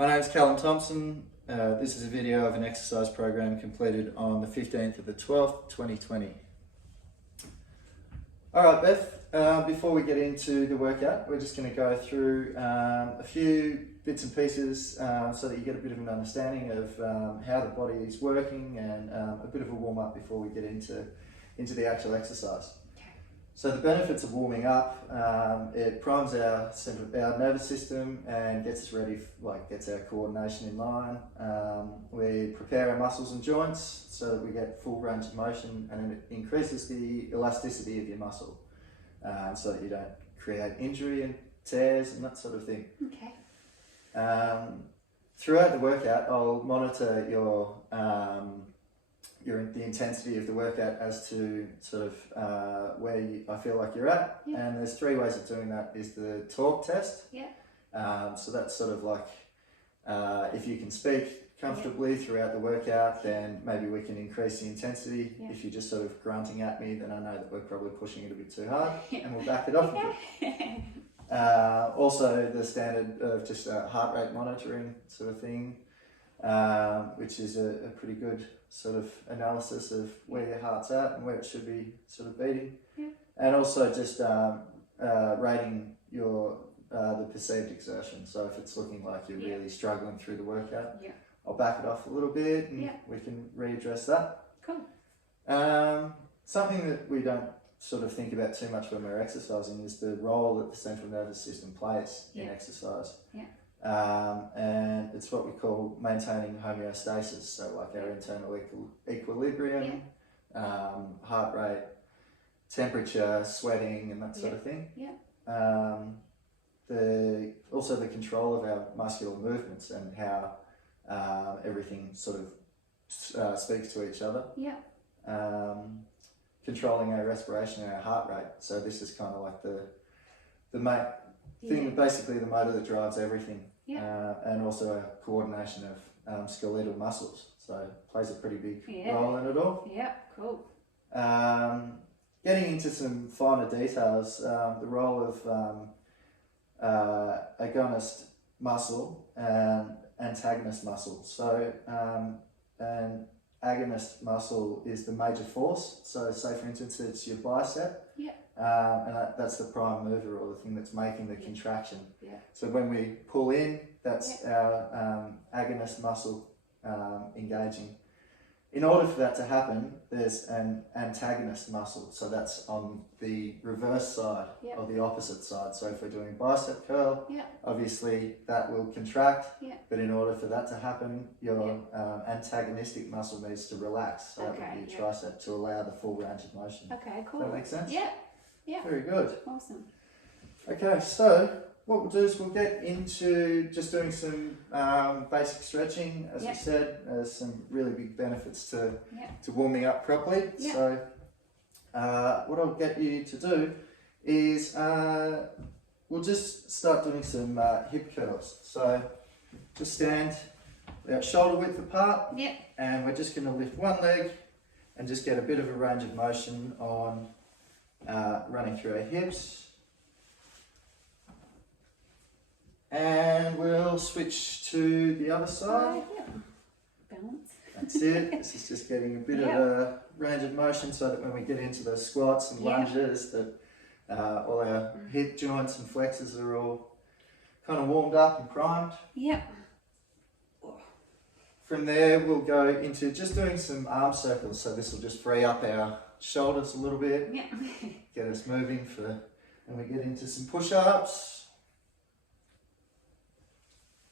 My name is Callum Thompson. This is a video of an exercise program completed on the 15th of the 12th, 2020. Alright Beth, before we get into the workout, we're just going to go through a few bits and pieces so that you get a bit of an understanding of how the body is working and a bit of a warm up before we get into the actual exercise. So the benefits of warming up, it primes our nervous system and gets us ready, gets our coordination in line. We prepare our muscles and joints so that we get full range of motion, and it increases the elasticity of your muscle so that you don't create injury and tears and that sort of thing. Okay. Throughout the workout, I'll monitor the intensity of the workout as to sort of where I feel like you're at. Yeah. And there's three ways of doing that. Is the talk test. Yeah. So that's sort of like if you can speak comfortably throughout the workout, then maybe we can increase the intensity. Yeah. If you're just sort of grunting at me, then I know that we're probably pushing it a bit too hard, and we'll back it off a bit. Also the standard of just heart rate monitoring sort of thing, which is a pretty good sort of analysis of where your heart's at and where it should be sort of beating. Yeah. And also just rating your the perceived exertion. So if it's looking like you're really struggling through the workout, I'll back it off a little bit and we can readdress that. Cool. Something that we don't sort of think about too much when we're exercising is the role that the central nervous system plays in exercise. Yeah. And it's what we call maintaining homeostasis, so like our internal equilibrium, heart rate, temperature, sweating and that sort of thing. Yeah. Also the control of our muscular movements and how everything sort of speaks to each other. Yeah. Controlling our respiration and our heart rate. So this is kind of like the main thing, basically the motor that drives everything. Yeah. And also a coordination of skeletal muscles. So it plays a pretty big role in it all. Yeah, cool. Getting into some finer details, the role of agonist muscle and antagonist muscle. So an agonist muscle is the major force. So say for instance it's your bicep. Yeah. And that's the prime mover, or the thing that's making the contraction. Yeah. So when we pull in, that's our agonist muscle engaging. In order for that to happen, there's an antagonist muscle. So that's on the reverse side, or the opposite side. So if we're doing bicep curl, obviously that will contract. But in order for that to happen, your antagonistic muscle needs to relax. So that would be your tricep, to allow the full range of motion. Okay, cool. Does that make sense? Yeah. Yeah. Very good. Awesome. Okay, so what we'll do is we'll get into just doing some basic stretching. As we said, there's some really big benefits to warming up properly. Yeah. So what I'll get you to do is we'll just start doing some hip curls. So just stand about shoulder width apart, and we're just going to lift one leg and just get a bit of a range of motion on running through our hips. And we'll switch to the other side. Balance. That's it. This is just getting a bit of a range of motion so that when we get into the squats and lunges, that all our hip joints and flexors are all kind of warmed up and primed. Yeah. From there, we'll go into just doing some arm circles. So this will just free up our shoulders a little bit, get us moving and we get into some push-ups.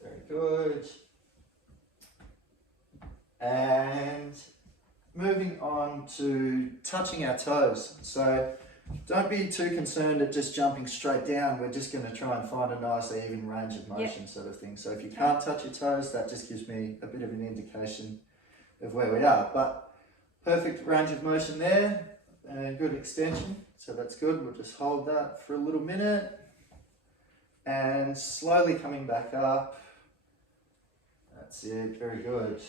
Very good. And moving on to touching our toes. So don't be too concerned at just jumping straight down. We're just going to try and find a nice even range of motion sort of thing. So if you can't touch your toes, that just gives me a bit of an indication of where we are. But perfect range of motion there and good extension. So that's good. We'll just hold that for a little minute and slowly coming back up. That's it, very good.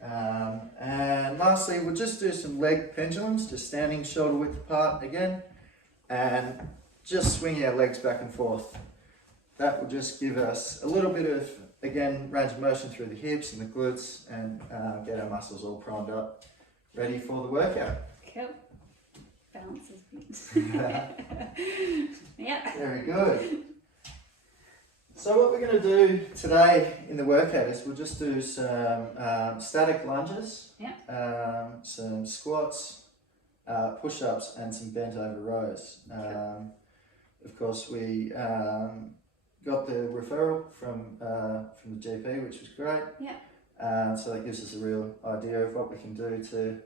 And lastly, we'll just do some leg pendulums, just standing shoulder width apart again, and just swing our legs back and forth. that will just give us a little bit of, again, range of motion through the hips and the glutes, and get our muscles all primed up, ready for the workout. Cool. Balances bit. Yeah. Very good. So what we're going to do today in the workout is we'll just do some static lunges, some squats, push-ups, and some bent over rows. Of course, we got the referral from the GP, which was great. Yeah. So that gives us a real idea of what we can do to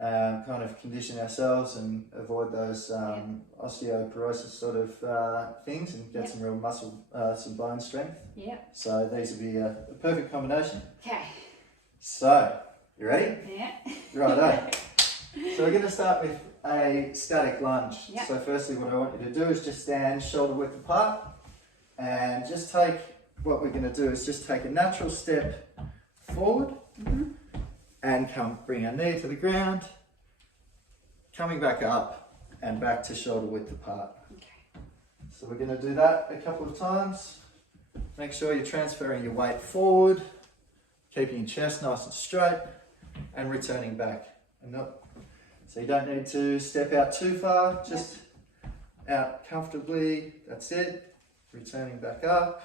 kind of condition ourselves and avoid those osteoporosis sort of things, and get some real muscle, some bone strength. Yeah. So these would be a perfect combination. Okay. So, you ready? Yeah. Righto. So we're going to start with a static lunge. Yeah. So firstly, what I want you to do is just stand shoulder width apart, and just take, what we're going to do is just take a natural step forward, and bring our knee to the ground, coming back up and back to shoulder width apart. Okay. So we're going to do that a couple of times. Make sure you're transferring your weight forward, keeping your chest nice and straight, and returning back. So you don't need to step out too far, just out comfortably, that's it. Returning back up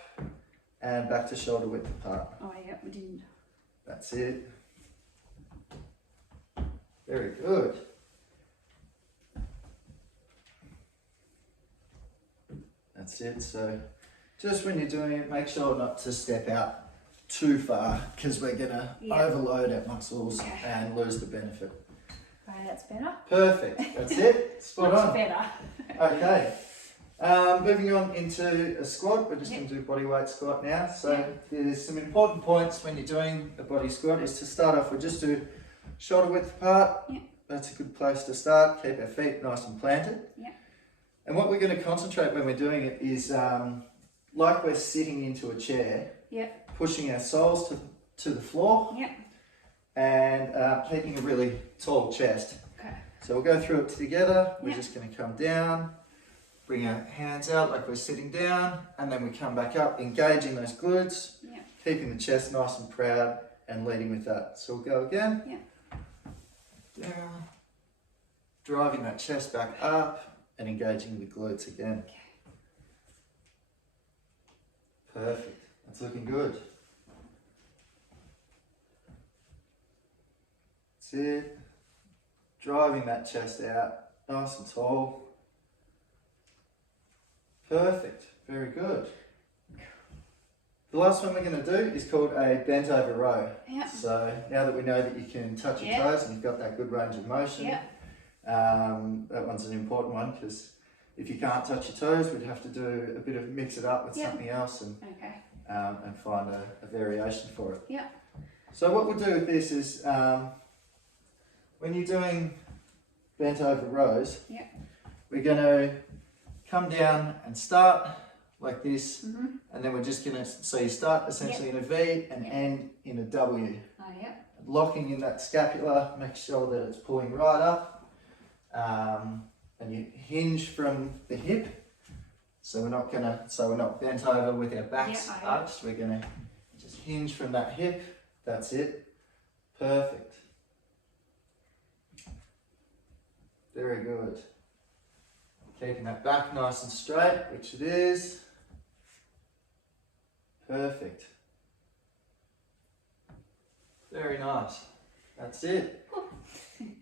and back to shoulder width apart. Oh yeah, we didn't. That's it. Very good. That's it. So just when you're doing it, make sure not to step out too far, because we're going to overload our muscles and lose the benefit. Right, that's better. Perfect. That's it. Spot Much on. better. Okay. Moving on into a squat. We're just going to do body weight squat now. So there's some important points when you're doing a body squat, is to start off with just do shoulder width apart. That's a good place to start. Keep our feet nice and planted. And what we're going to concentrate when we're doing it is, like we're sitting into a chair, pushing our soles to the floor, and keeping a really tall chest. Okay. So we'll go through it together. We're just going to come down, bring our hands out like we're sitting down, and then we come back up, engaging those glutes, keeping the chest nice and proud, and leading with that. So we'll go again. Down, driving that chest back up, and engaging the glutes again. Perfect. That's looking good. That's it. Driving that chest out, nice and tall. Perfect. Very good. The last one we're going to do is called a bent over row. So now that we know that you can touch your toes and you've got that good range of motion, that one's an important one, because if you can't touch your toes, we'd have to do a bit of mix it up with something else and find a variation for it. So what we'll do with this is, when you're doing bent over rows, we're going to come down and start like this, and then we're just going to, so you start essentially in a V and end in a W. Locking in that scapula, make sure that it's pulling right up, and you hinge from the hip. So we're not bent over with our backs arched. We're going to just hinge from that hip. That's it. Perfect. Very good. Keeping that back nice and straight, which it is. Perfect. Very nice. That's it.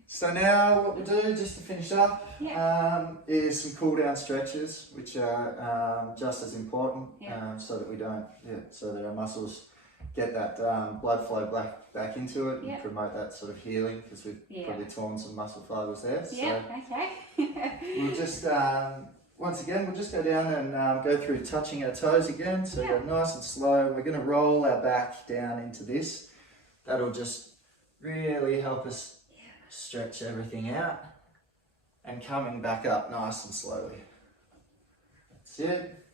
So now what we'll do, just to finish up, is some cool down stretches, which are just as important, so that we don't, so that our muscles get that blood flow back into it and promote that sort of healing, because we've probably torn some muscle fibers there. So we'll just, once again, we'll just go down and go through touching our toes again. So go nice and slow. We're going to roll our back down into this. That'll just really help us stretch everything out, and coming back up nice and slowly. That's it.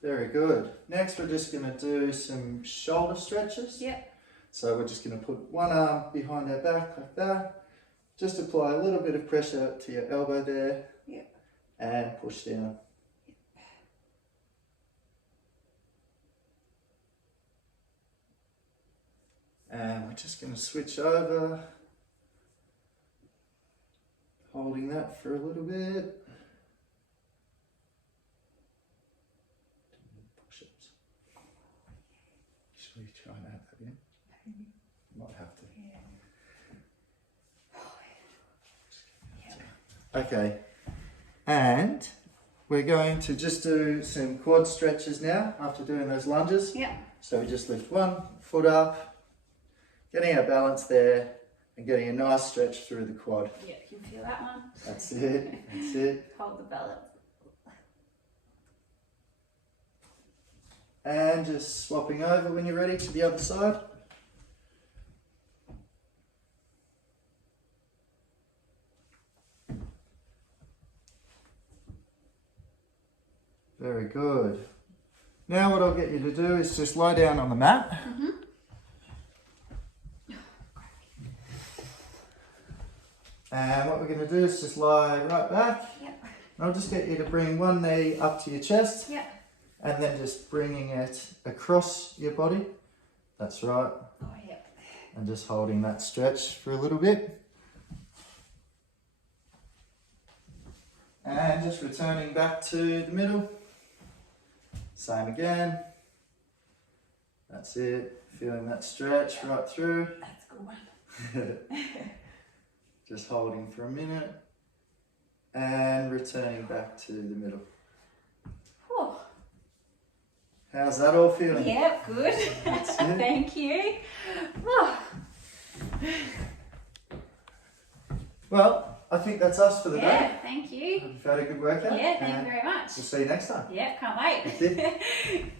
Very good. Next we're just going to do some shoulder stretches. So we're just going to put one arm behind our back like that. Just apply a little bit of pressure to your elbow there. Yep. And push down. And we're just going to switch over, holding that for a little bit. Push-ups. Should we try and add that in? Might have to. Okay, and we're going to just do some quad stretches now after doing those lunges. Yeah. So we just lift one foot up, getting our balance there and getting a nice stretch through the quad. Yeah, you can feel that one. That's it, that's it. Hold the balance. And just swapping over when you're ready to the other side. Very good. Now what I'll get you to do is just lie down on the mat. Mm-hmm. And what we're going to do is just lie right back. Yep. And I'll just get you to bring one knee up to your chest. Yep. And then just bringing it across your body. That's right. Oh, yep. And just holding that stretch for a little bit. And just returning back to the middle. Same again. That's it. Feeling that stretch right through. That's a good one. Just holding for a minute. And returning back to the middle. Whew. How's that all feeling? Yep, good. That's it. Thank you. Oh. Well, I think that's us for the day. Yeah, thank you. Hope you've had a good workout. Yeah, thank and you very much. We'll see you next time. Yeah, can't wait. That's it.